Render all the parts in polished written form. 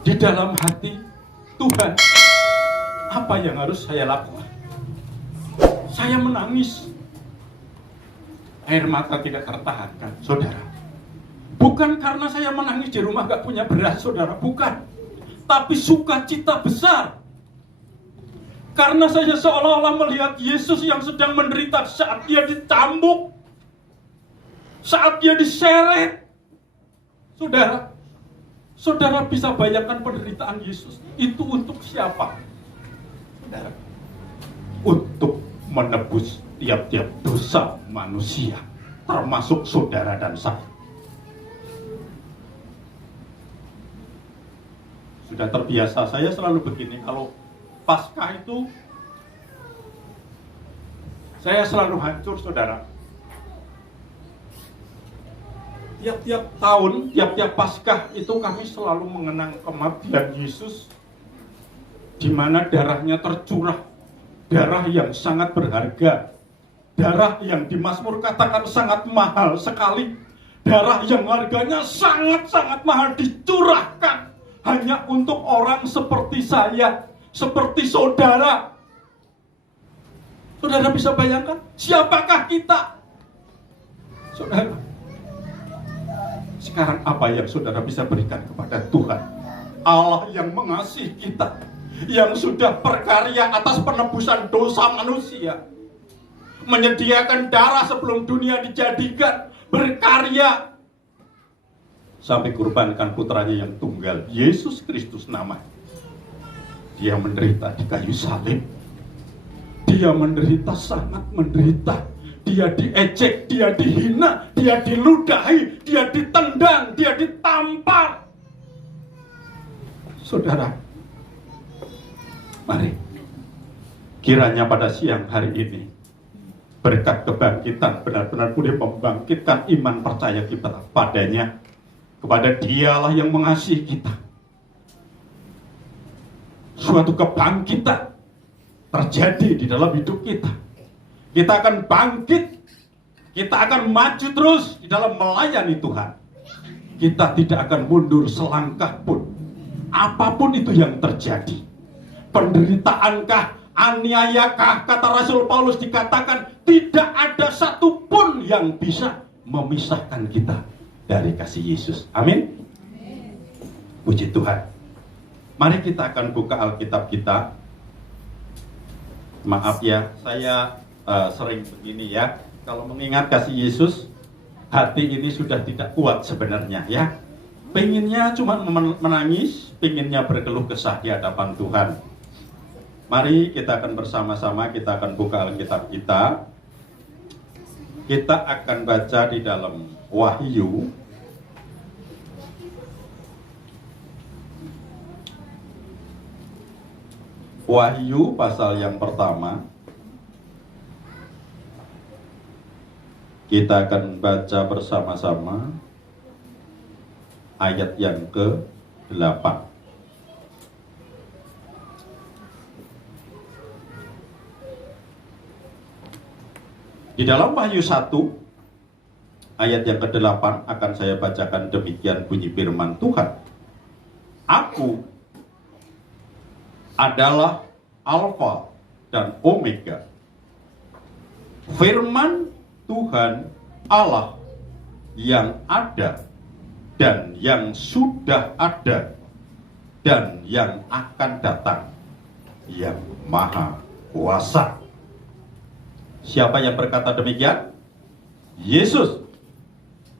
di dalam hati, Tuhan, apa yang harus saya lakukan? Saya menangis. Air mata tidak tertahankan, saudara. Bukan karena saya menangis di rumah gak punya beras, saudara. Bukan. Tapi sukacita besar. Karena saya seolah-olah melihat Yesus yang sedang menderita saat dia dicambuk. Saat dia diseret. Saudara, saudara bisa bayangkan penderitaan Yesus. Itu untuk siapa? Saudara, untuk menebus tiap-tiap dosa manusia, termasuk saudara dan saya. Sudah terbiasa, saya selalu begini, kalau Paskah itu saya selalu hancur, saudara. Tiap-tiap tahun, tiap-tiap Paskah itu kami selalu mengenang kematian Yesus, di mana darahnya tercurah, darah yang sangat berharga, darah yang di Mazmur katakan sangat mahal sekali, darah yang harganya sangat-sangat mahal dicurahkan hanya untuk orang seperti saya, seperti saudara. Saudara bisa bayangkan siapakah kita? Saudara, sekarang apa yang saudara bisa berikan kepada Tuhan? Allah yang mengasihi kita, yang sudah berkarya atas penebusan dosa manusia, menyediakan darah sebelum dunia dijadikan, berkarya sampai kurbankan putranya yang tunggal, Yesus Kristus namanya. Dia menderita di kayu salib. Dia menderita, sangat menderita. Dia diejek, dia dihina, dia diludahi, dia ditendang, dia ditampar. Saudara, mari kiranya pada siang hari ini berkat kebangkitan benar-benar boleh membangkitkan iman percaya kita padanya, kepada Dialah yang mengasihi kita. Suatu kebangkitan terjadi di dalam hidup kita. Kita akan bangkit, kita akan maju terus di dalam melayani Tuhan. Kita tidak akan mundur selangkah pun, apapun itu yang terjadi. Penderitaankah, aniayakah, kata Rasul Paulus dikatakan tidak ada satupun yang bisa memisahkan kita dari kasih Yesus. Amin. Puji Tuhan. Mari kita akan buka Alkitab kita. Maaf ya, saya sering begini ya. Kalau mengingat kasih Yesus, hati ini sudah tidak kuat sebenarnya ya. Pengennya cuma menangis, pengennya berkeluh kesah di hadapan Tuhan. Mari kita akan bersama-sama, kita akan buka Alkitab kita. Kita akan baca di dalam Wahyu pasal yang pertama. Kita akan baca bersama-sama ayat yang ke-8. Di dalam Wahyu 1 ayat yang ke-8 akan saya bacakan demikian bunyi firman Tuhan. Aku adalah Alfa dan Omega, firman Tuhan Allah yang ada dan yang sudah ada dan yang akan datang, yang maha kuasa. Siapa yang berkata demikian? Yesus.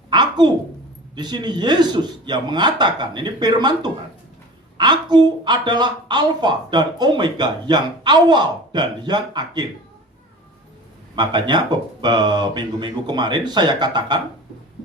Aku. Di sini Yesus yang mengatakan, ini firman Tuhan. Aku adalah Alfa dan Omega, yang awal dan yang akhir. Makanya minggu-minggu kemarin saya katakan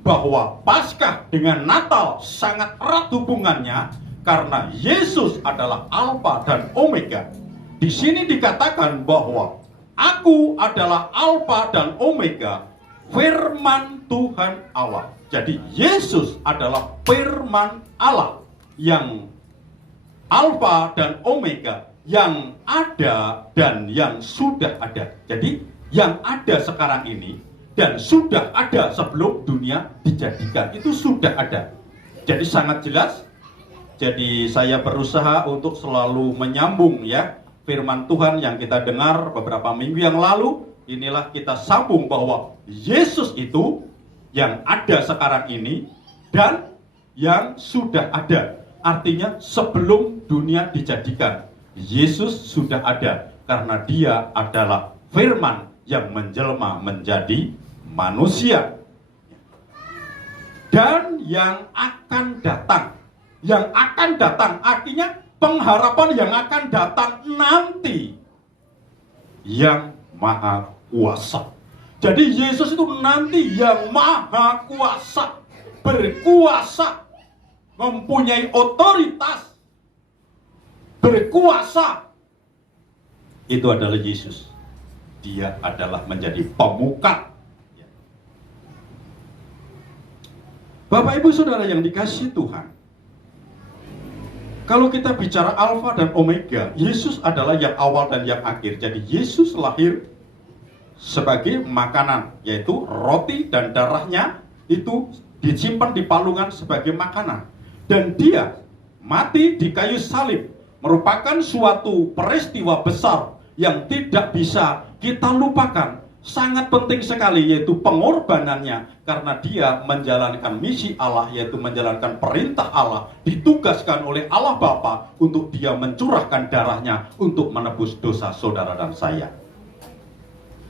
bahwa Paskah dengan Natal sangat erat hubungannya, karena Yesus adalah Alfa dan Omega. Di sini dikatakan bahwa Aku adalah Alfa dan Omega, firman Tuhan Allah. Jadi Yesus adalah firman Allah yang Alfa dan Omega, yang ada dan yang sudah ada. Jadi yang ada sekarang ini dan sudah ada sebelum dunia dijadikan, itu sudah ada. Jadi sangat jelas Jadi saya berusaha untuk selalu menyambung ya firman Tuhan yang kita dengar beberapa minggu yang lalu. Inilah kita sambung bahwa Yesus itu yang ada sekarang ini dan yang sudah ada. Artinya sebelum dunia dijadikan, Yesus sudah ada karena dia adalah firman yang menjelma menjadi manusia. Dan yang akan datang. Yang akan datang artinya pengharapan yang akan datang nanti. Yang maha kuasa. Jadi Yesus itu nanti yang maha kuasa. Berkuasa. Mempunyai otoritas. Berkuasa. Itu adalah Yesus. Dia adalah menjadi pemuka. Bapak Ibu Saudara yang dikasihi Tuhan, kalau kita bicara Alfa dan Omega, Yesus adalah yang awal dan yang akhir. Jadi Yesus lahir sebagai makanan, yaitu roti dan darahnya itu disimpan di palungan sebagai makanan. Dan dia mati di kayu salib, merupakan suatu peristiwa besar yang tidak bisa kita lupakan. Sangat penting sekali, yaitu pengorbanannya, karena dia menjalankan misi Allah, yaitu menjalankan perintah Allah, ditugaskan oleh Allah Bapa untuk dia mencurahkan darahnya untuk menebus dosa saudara dan saya.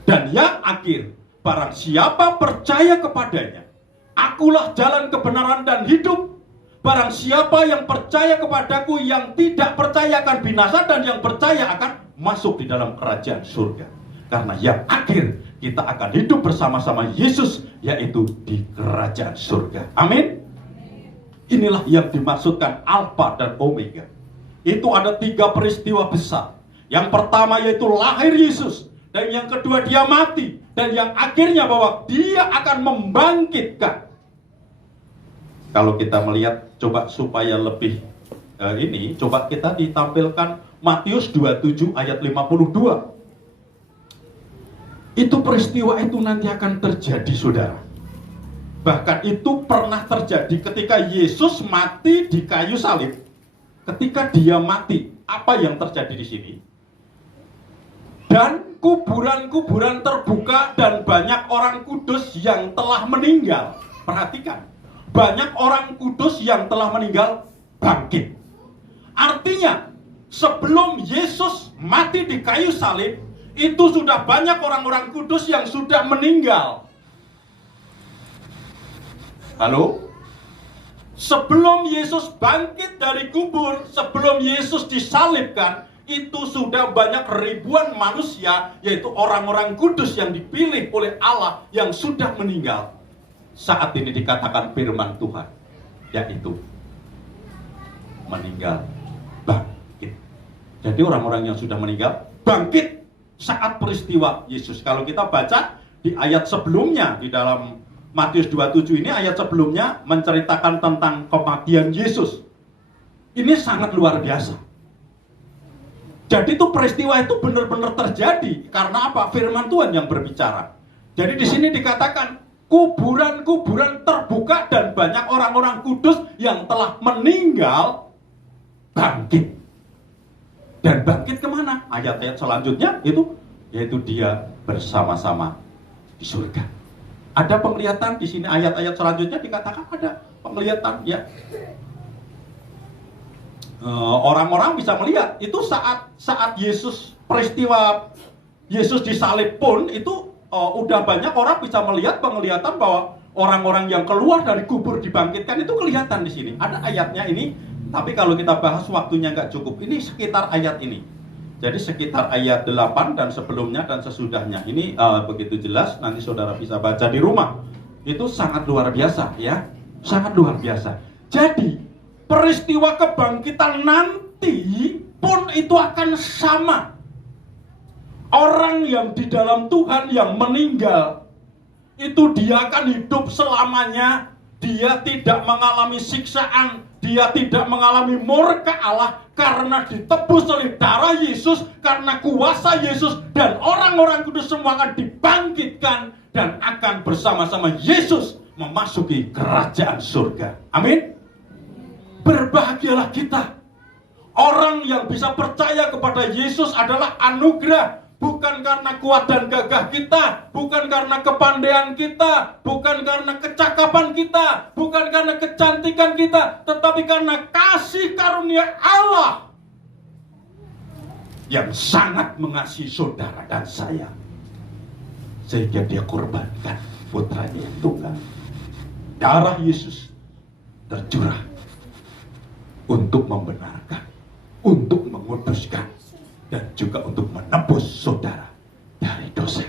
Dan yang akhir, barang siapa percaya kepadanya, akulah jalan kebenaran dan hidup. Barang siapa yang percaya kepadaku, yang tidak percaya akan binasa, dan yang percaya akan masuk di dalam kerajaan surga. Karena yang akhir, kita akan hidup bersama-sama Yesus, yaitu di kerajaan surga. Amin. Inilah yang dimaksudkan Alfa dan Omega. Itu ada 3 peristiwa besar. Yang pertama yaitu lahir Yesus, dan yang kedua dia mati, dan yang akhirnya bahwa dia akan membangkitkan. Kalau kita melihat, coba supaya lebih coba kita ditampilkan Matius 27 ayat 52. Itu peristiwa itu nanti akan terjadi, saudara. Bahkan itu pernah terjadi ketika Yesus mati di kayu salib. Ketika dia mati, apa yang terjadi di sini? Dan kuburan-kuburan terbuka dan banyak orang kudus yang telah meninggal. Perhatikan, banyak orang kudus yang telah meninggal bangkit. Artinya, sebelum Yesus mati di kayu salib, itu sudah banyak orang-orang kudus yang sudah meninggal. Halo? Sebelum Yesus bangkit dari kubur, sebelum Yesus disalibkan, itu sudah banyak ribuan manusia, yaitu orang-orang kudus yang dipilih oleh Allah yang sudah meninggal. Saat ini dikatakan firman Tuhan, yaitu meninggal bangkit. Jadi orang-orang yang sudah meninggal bangkit saat peristiwa Yesus. Kalau kita baca di ayat sebelumnya, di dalam Matius 27 ini, ayat sebelumnya menceritakan tentang kematian Yesus. Ini sangat luar biasa. Jadi itu peristiwa itu benar-benar terjadi. Karena apa? Firman Tuhan yang berbicara. Jadi di sini dikatakan kuburan-kuburan terbuka dan banyak orang-orang kudus yang telah meninggal bangkit. Dan bangkit kemana? Ayat-ayat selanjutnya itu, yaitu dia bersama-sama di surga. Ada penglihatan di sini, ayat-ayat selanjutnya dikatakan ada penglihatan, ya. Orang-orang bisa melihat itu saat Yesus, peristiwa Yesus disalib pun itu udah banyak orang bisa melihat penglihatan bahwa orang-orang yang keluar dari kubur dibangkitkan itu kelihatan di sini. Ada ayatnya ini. Tapi kalau kita bahas waktunya nggak cukup. Ini sekitar ayat ini. Jadi sekitar ayat 8 dan sebelumnya dan sesudahnya. Ini begitu jelas, nanti saudara bisa baca di rumah. Itu sangat luar biasa, ya. Sangat luar biasa. Jadi peristiwa kebangkitan nanti pun itu akan sama. Orang yang di dalam Tuhan yang meninggal, itu dia akan hidup selamanya. Dia tidak mengalami siksaan, dia tidak mengalami murka Allah, karena ditebus oleh darah Yesus, karena kuasa Yesus, dan orang-orang kudus semua akan dibangkitkan dan akan bersama-sama Yesus memasuki kerajaan surga. Amin. Berbahagialah kita. Orang yang bisa percaya kepada Yesus adalah anugerah. Bukan karena kuat dan gagah kita, bukan karena kepandaian kita, bukan karena kecakapan kita, bukan karena kecantikan kita, tetapi karena kasih karunia Allah yang sangat mengasihi saudara dan saya, sehingga dia korbankan putranya yang tunggal. Darah Yesus tercurah untuk membenarkan, untuk menguduskan, dan juga untuk menebus saudara dari dosa.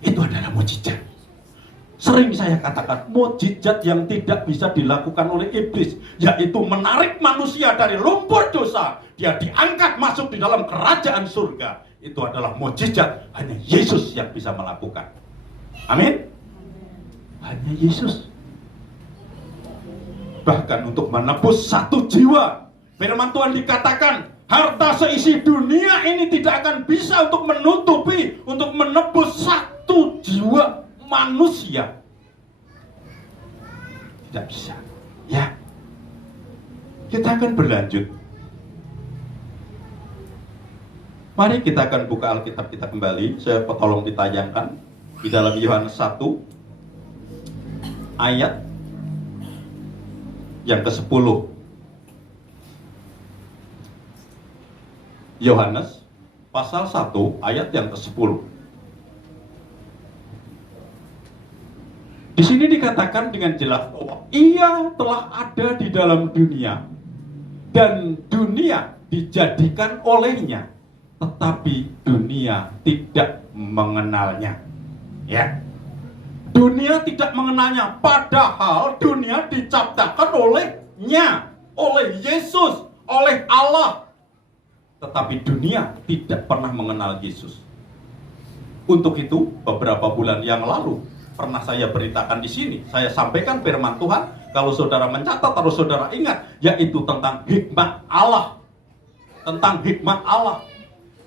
Itu adalah mukjizat. Sering saya katakan, mukjizat yang tidak bisa dilakukan oleh iblis, yaitu menarik manusia dari lumpur dosa, dia diangkat masuk di dalam kerajaan surga. Itu adalah mukjizat, hanya Yesus yang bisa melakukan. Amin. Hanya Yesus. Bahkan untuk menebus satu jiwa, firman Tuhan dikatakan, harta seisi dunia ini tidak akan bisa untuk menutupi, untuk menebus satu jiwa manusia. Tidak bisa. Ya. Kita akan berlanjut. Mari kita akan buka Alkitab kita kembali. Saya tolong ditayangkan di dalam Yohanes 1 ayat yang ke-10. Yohanes pasal 1 ayat yang ke-10. Di sini dikatakan dengan jelas bahwa ia telah ada di dalam dunia dan dunia dijadikan olehnya, tetapi dunia tidak mengenalnya. Ya. Dunia tidak mengenalnya, padahal dunia diciptakan olehnya, oleh Yesus, oleh Allah. Tetapi dunia tidak pernah mengenal Yesus. Untuk itu, beberapa bulan yang lalu pernah saya beritakan di sini. Saya sampaikan firman Tuhan. Kalau saudara mencatat, harus saudara ingat, yaitu tentang hikmat Allah. Tentang hikmat Allah.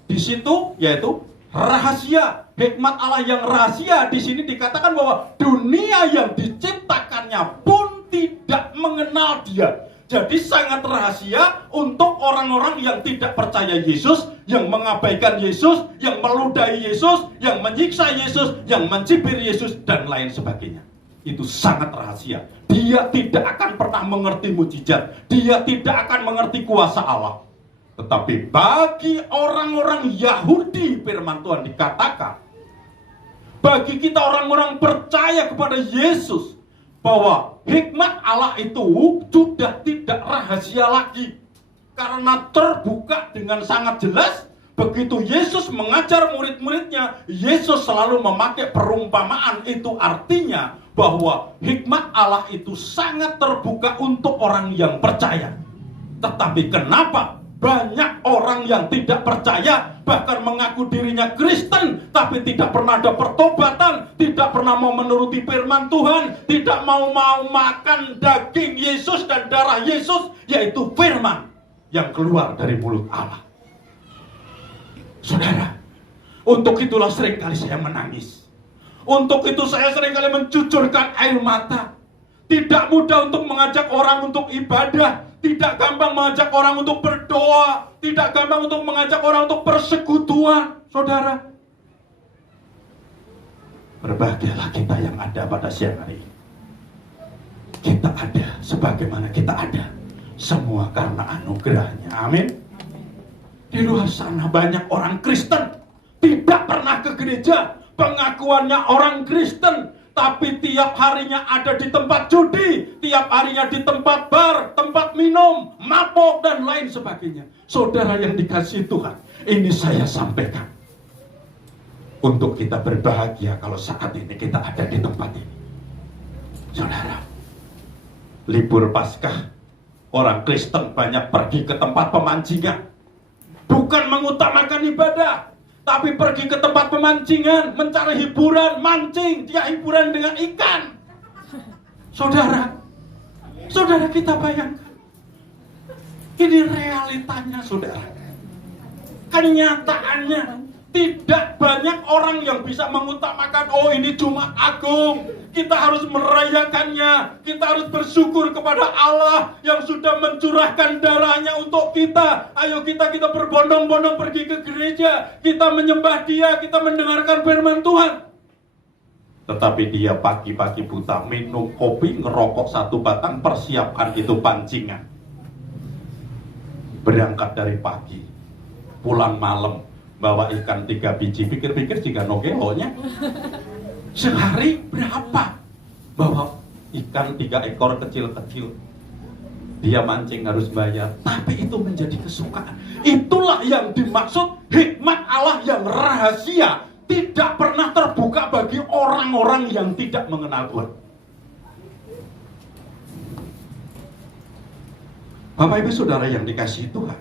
Di situ yaitu rahasia. Hikmat Allah yang rahasia di sini dikatakan bahwa dunia yang diciptakannya pun tidak mengenal Dia. Jadi sangat rahasia untuk orang-orang yang tidak percaya Yesus, yang mengabaikan Yesus, yang meludahi Yesus, yang menyiksa Yesus, yang mencibir Yesus, dan lain sebagainya. Itu sangat rahasia. Dia tidak akan pernah mengerti mukjizat. Dia tidak akan mengerti kuasa Allah. Tetapi bagi orang-orang Yahudi, firman Tuhan dikatakan, bagi kita orang-orang percaya kepada Yesus, bahwa hikmat Allah itu sudah tidak rahasia lagi, karena terbuka dengan sangat jelas. Begitu Yesus mengajar murid-muridnya, Yesus selalu memakai perumpamaan. Itu artinya bahwa hikmat Allah itu sangat terbuka untuk orang yang percaya. Tetapi kenapa banyak orang yang tidak percaya, bahkan mengaku dirinya Kristen, tapi tidak pernah ada pertobatan, tidak pernah mau menuruti firman Tuhan, tidak mau makan daging Yesus dan darah Yesus, yaitu firman yang keluar dari mulut Allah. Saudara, untuk itulah seringkali saya menangis. Untuk itu saya seringkali mencucurkan air mata. Tidak mudah untuk mengajak orang untuk ibadah. Tidak gampang mengajak orang untuk berdoa. Tidak gampang untuk mengajak orang untuk persekutuan. Saudara, berbahagialah kita yang ada pada siang hari ini. Kita ada sebagaimana kita ada. Semua karena anugerahnya. Amin. Di luar sana banyak orang Kristen tidak pernah ke gereja. Pengakuannya orang Kristen, tapi tiap harinya ada di tempat judi, tiap harinya di tempat bar, tempat minum, mabok, dan lain sebagainya. Saudara yang dikasihi Tuhan, ini saya sampaikan untuk kita berbahagia kalau saat ini kita ada di tempat ini. Saudara, libur Paskah, orang Kristen banyak pergi ke tempat pemancingan, bukan mengutamakan ibadah, tapi pergi ke tempat pemancingan, mencari hiburan, mancing, dia hiburan dengan ikan. Saudara, saudara kita bayangkan, ini realitanya saudara. Kenyataannya, tidak banyak orang yang bisa mengutamakan, oh ini Jumat Agung, Kita harus merayakannya. Kita harus bersyukur kepada Allah yang sudah mencurahkan darahnya untuk kita. Ayo kita berbondong-bondong pergi ke gereja. Kita menyembah Dia, kita mendengarkan firman Tuhan. Tetapi dia pagi-pagi buta minum kopi, ngerokok 1 batang, persiapkan itu pancingan. Berangkat dari pagi, pulang malam, bawa ikan 3 biji, pikir-pikir jika nogelonya sehari berapa? Bawa ikan 3 ekor kecil-kecil. Dia mancing harus bayar, tapi itu menjadi kesukaan. Itulah yang dimaksud hikmat Allah yang rahasia, tidak pernah terbuka bagi orang-orang yang tidak mengenal Tuhan. Bapak Ibu Saudara yang dikasihi Tuhan,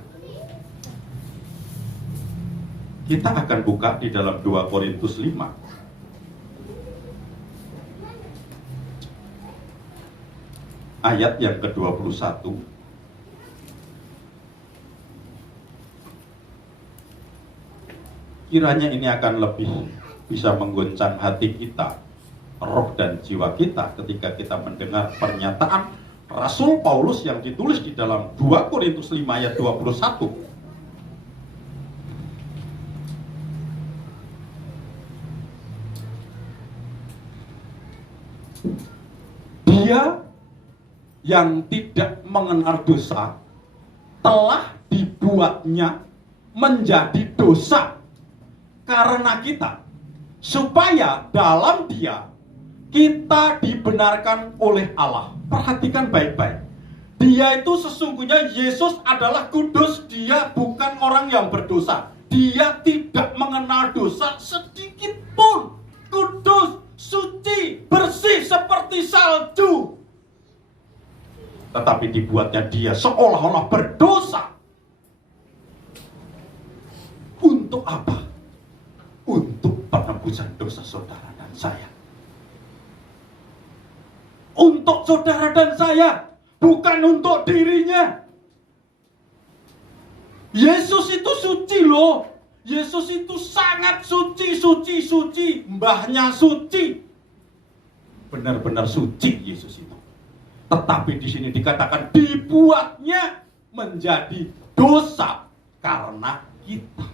kita akan buka di dalam 2 Korintus 5. Ayat yang ke-21. Kiranya ini akan lebih bisa menggoncang hati kita, roh dan jiwa kita ketika kita mendengar pernyataan Rasul Paulus yang ditulis di dalam 2 Korintus 5 ayat 21. Dia yang tidak mengenal dosa telah dibuatnya menjadi dosa karena kita, supaya dalam Dia kita dibenarkan oleh Allah. Perhatikan baik-baik. Dia itu sesungguhnya, Yesus adalah kudus. Dia bukan orang yang berdosa. Dia tidak mengenal dosa sedikit pun. Kudus, suci, bersih seperti salju. Tetapi dibuatnya dia seolah-olah berdosa. Untuk apa? Untuk penebusan dosa saudara dan saya. Untuk saudara dan saya, bukan untuk dirinya. Yesus itu suci loh. Yesus itu sangat suci, suci, suci. Mbahnya suci. Benar-benar suci Yesus itu. Tetapi di sini dikatakan dibuatnya menjadi dosa karena kita.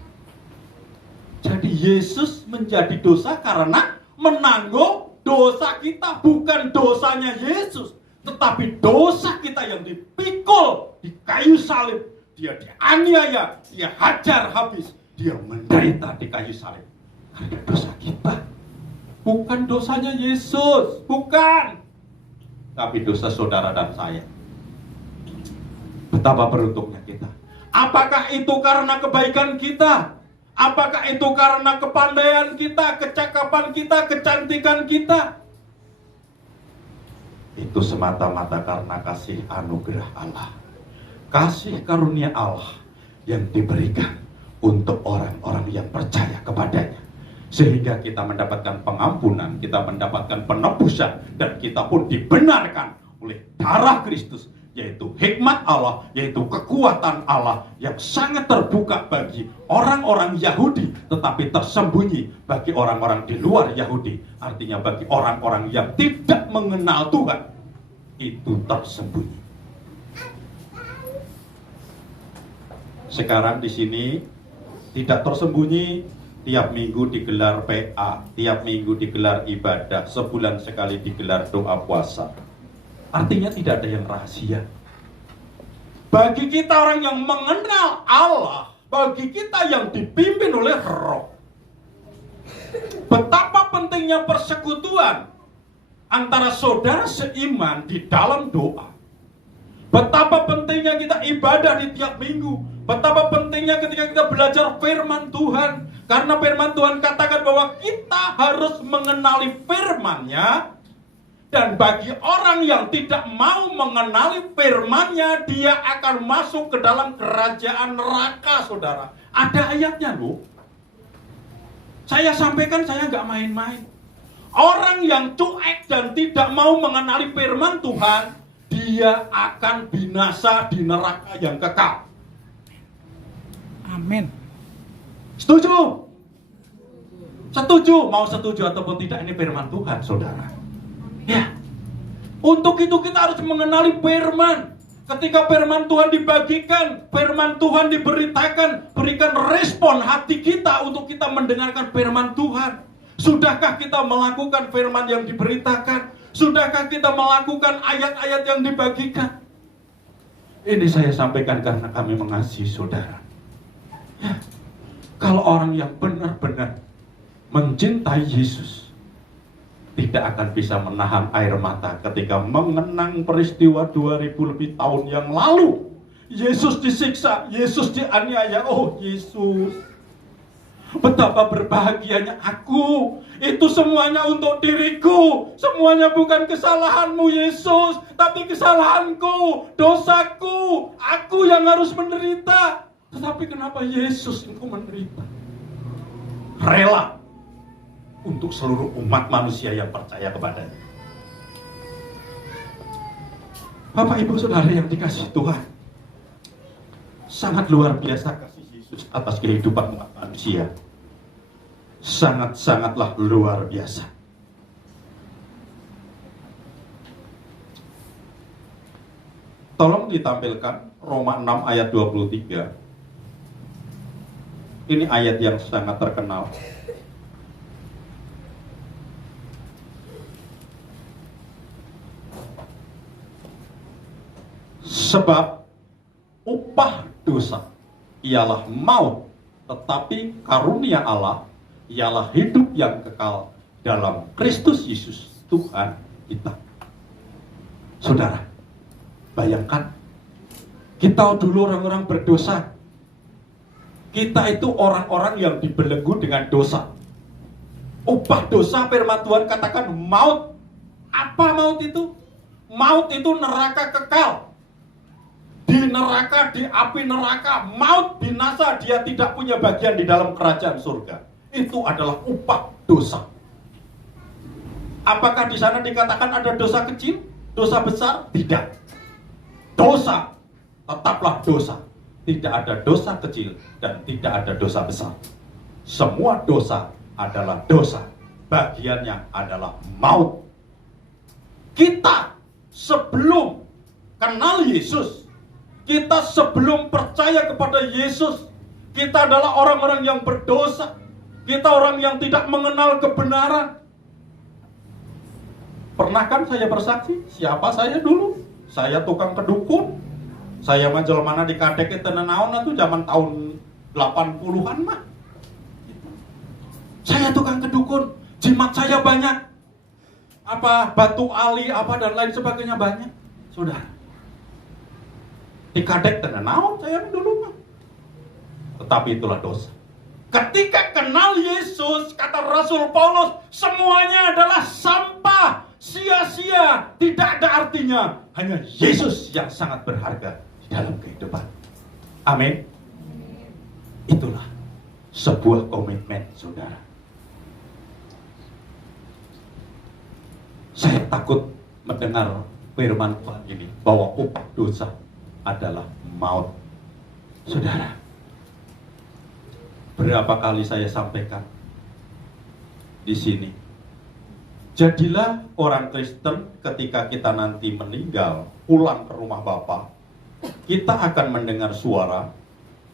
Jadi Yesus menjadi dosa karena menanggung dosa kita, bukan dosanya Yesus, tetapi dosa kita yang dipikul di kayu salib. Dia dianiaya, dia hajar habis, dia menderita di kayu salib karena dosa kita. Bukan dosanya Yesus, bukan, tapi dosa saudara dan saya. Betapa beruntungnya kita. Apakah itu karena kebaikan kita? Apakah itu karena kepandaian kita, kecakapan kita, kecantikan kita? Itu semata-mata karena kasih anugerah Allah. Kasih karunia Allah yang diberikan untuk orang-orang yang percaya kepadanya. Sehingga kita mendapatkan pengampunan, kita mendapatkan penebusan, dan kita pun dibenarkan oleh darah Kristus. Yaitu hikmat Allah, yaitu kekuatan Allah yang sangat terbuka bagi orang-orang Yahudi, tetapi tersembunyi bagi orang-orang di luar Yahudi. Artinya bagi orang-orang yang tidak mengenal Tuhan, itu tersembunyi. Sekarang di sini tidak tersembunyi, tiap minggu digelar PA, tiap minggu digelar ibadah, sebulan sekali digelar doa puasa. Artinya tidak ada yang rahasia. Bagi kita orang yang mengenal Allah, bagi kita yang dipimpin oleh Roh, betapa pentingnya persekutuan antara saudara seiman di dalam doa. Betapa pentingnya kita ibadah di tiap minggu. Betapa pentingnya ketika kita belajar firman Tuhan. Karena firman Tuhan katakan bahwa kita harus mengenali firman-Nya. Dan bagi orang yang tidak mau mengenali firman-Nya, dia akan masuk ke dalam kerajaan neraka, saudara. Ada ayatnya loh. Saya sampaikan, saya nggak main-main. Orang yang cuek dan tidak mau mengenali firman Tuhan, dia akan binasa di neraka yang kekal. Amin. Setuju? Setuju? Mau setuju ataupun tidak, ini firman Tuhan, saudara. Ya, untuk itu kita harus mengenali firman. Ketika firman Tuhan dibagikan, firman Tuhan diberitakan, berikan respon hati kita untuk kita mendengarkan firman Tuhan. Sudahkah kita melakukan firman yang diberitakan? Sudahkah kita melakukan ayat-ayat yang dibagikan? Ini saya sampaikan karena kami mengasihi saudara. Ya, kalau orang yang benar-benar mencintai Yesus, tidak akan bisa menahan air mata ketika mengenang peristiwa 2000 lebih tahun yang lalu. Yesus disiksa, Yesus dianiaya. Oh Yesus, betapa berbahagianya aku. Itu semuanya untuk diriku. Semuanya bukan kesalahanmu Yesus, tapi kesalahanku, dosaku. Aku yang harus menderita. Tetapi kenapa Yesus engkau menderita? Rela untuk seluruh umat manusia yang percaya kepadanya. Bapak Ibu Saudara yang dikasihi Tuhan, sangat luar biasa kasih Yesus atas kehidupan umat manusia. Sangat-sangatlah luar biasa. Tolong ditampilkan Roma 6 ayat 23. Ini ayat yang sangat terkenal. Sebab upah dosa ialah maut, tetapi karunia Allah ialah hidup yang kekal dalam Kristus Yesus Tuhan kita. Saudara, bayangkan kita dulu orang-orang berdosa. Kita itu orang-orang yang dibelenggu dengan dosa. Upah dosa firman Tuhan katakan maut. Apa maut itu? Maut itu neraka kekal. Di neraka, di api neraka, maut, binasa, dia tidak punya bagian di dalam kerajaan surga. Itu adalah upah dosa. Apakah di sana dikatakan ada dosa kecil, dosa besar? Tidak. Dosa tetaplah dosa. Tidak ada dosa kecil dan tidak ada dosa besar. Semua dosa adalah dosa. Bagiannya adalah maut. Kita sebelum kenal Yesus, kita sebelum percaya kepada Yesus, kita adalah orang-orang yang berdosa. Kita orang yang tidak mengenal kebenaran. Pernah kan saya bersaksi? Siapa saya dulu? Saya tukang kedukun. Saya menjelmana di kadek tenenaon itu zaman tahun 80-an mah. Saya tukang kedukun. Jimat saya banyak. Apa batu ali, apa dan lain sebagainya banyak. Sudah. Di kadek tenenaon saya dulu mah. Tetapi itulah dosa. Ketika kenal Yesus, kata Rasul Paulus, semuanya adalah sampah, sia-sia, tidak ada artinya. Hanya Yesus yang sangat berharga di dalam kehidupan. Amin. Itulah sebuah komitmen, saudara. Saya takut mendengar firman Tuhan ini, bahwa upah dosa adalah maut. Saudara, berapa kali saya sampaikan di sini, jadilah orang Kristen ketika kita nanti meninggal, pulang ke rumah Bapa, kita akan mendengar suara,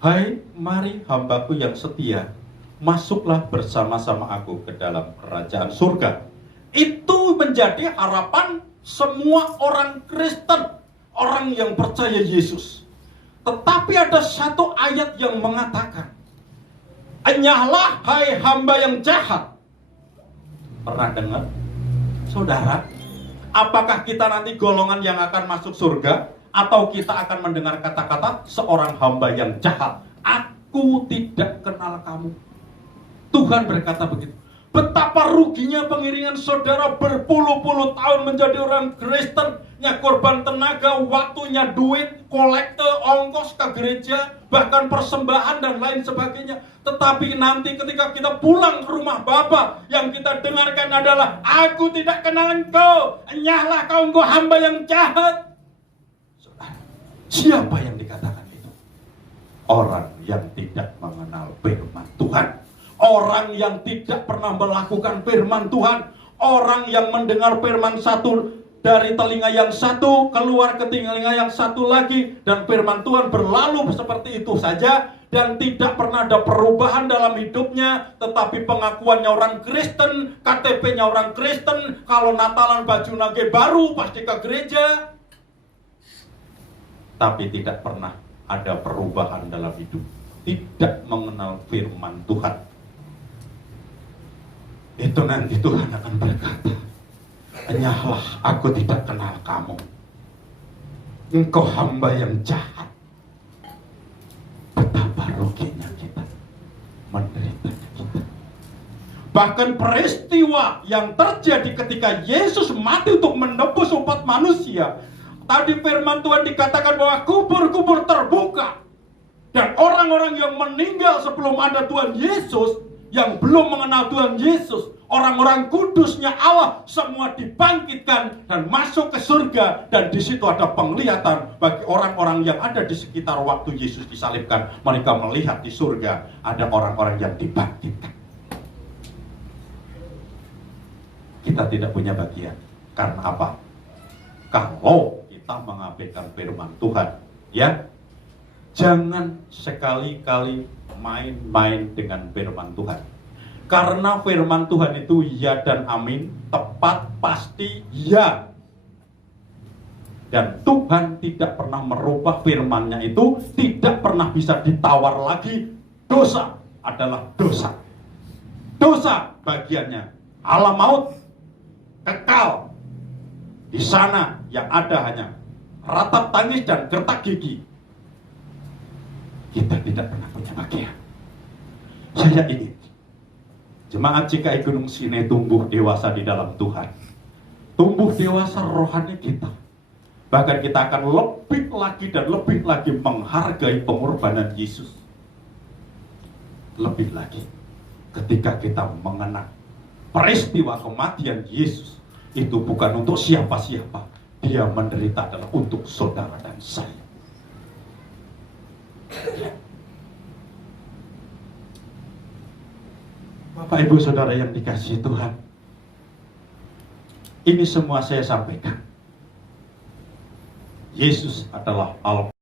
"Hai, mari hambaku yang setia, masuklah bersama-sama aku ke dalam kerajaan surga." Itu menjadi harapan semua orang Kristen, orang yang percaya Yesus. Tetapi ada satu ayat yang mengatakan, "Enyahlah hai hamba yang jahat." Pernah dengar? Saudara, apakah kita nanti golongan yang akan masuk surga, atau kita akan mendengar kata-kata seorang hamba yang jahat? "Aku tidak kenal kamu." Tuhan berkata begitu. Betapa ruginya pengiringan saudara berpuluh-puluh tahun menjadi orang Kristen, korban tenaga, waktunya, duit, kolekte, ongkos ke gereja, bahkan persembahan dan lain sebagainya. Tetapi nanti ketika kita pulang ke rumah Bapa, yang kita dengarkan adalah, "Aku tidak kenal engkau, enyahlah kau engkau hamba yang jahat." Saudara, siapa yang dikatakan itu? Orang yang tidak mengenal firman Tuhan. Orang yang tidak pernah melakukan firman Tuhan. Orang yang mendengar firman satu dari telinga yang satu keluar ke telinga yang satu lagi, dan firman Tuhan berlalu seperti itu saja dan tidak pernah ada perubahan dalam hidupnya, tetapi pengakuannya orang Kristen, KTP-nya orang Kristen, kalau Natalan baju nage baru pasti ke gereja, tapi tidak pernah ada perubahan dalam hidup, tidak mengenal firman Tuhan. Itu nanti Tuhan akan berkata, "Enyahlah, aku tidak kenal kamu. Engkau hamba yang jahat." Betapa ruginya kita, menderitanya kita. Bahkan peristiwa yang terjadi ketika Yesus mati untuk menebus umat manusia, tadi firman Tuhan dikatakan bahwa kubur-kubur terbuka, dan orang-orang yang meninggal sebelum ada Tuhan Yesus, yang belum mengenal Tuhan Yesus, orang-orang kudusnya Allah, semua dibangkitkan dan masuk ke surga. Dan di situ ada penglihatan bagi orang-orang yang ada di sekitar waktu Yesus disalibkan. Mereka melihat di surga ada orang-orang yang dibangkitkan. Kita tidak punya bagian. Karena apa? Kalau kita mengabaikan firman Tuhan, ya, jangan sekali-kali main-main dengan firman Tuhan. Karena firman Tuhan itu ya dan amin, tepat, pasti, ya. Dan Tuhan tidak pernah merubah firman-Nya itu, tidak pernah bisa ditawar lagi. Dosa adalah dosa. Dosa bagiannya alam maut, kekal. Di sana yang ada hanya ratap tangis dan gertak gigi. Kita tidak pernah punya bagian. Saya ingin jemaat GKI Gunung Sinai tumbuh dewasa di dalam Tuhan. Tumbuh dewasa rohani kita. Bahkan kita akan lebih lagi dan lebih lagi menghargai pengorbanan Yesus. Lebih lagi ketika kita mengenal peristiwa kematian Yesus itu bukan untuk siapa-siapa. Dia menderita adalah untuk saudara dan saya. Bapak Ibu Saudara yang dikasihi Tuhan, ini semua saya sampaikan. Yesus adalah Allah.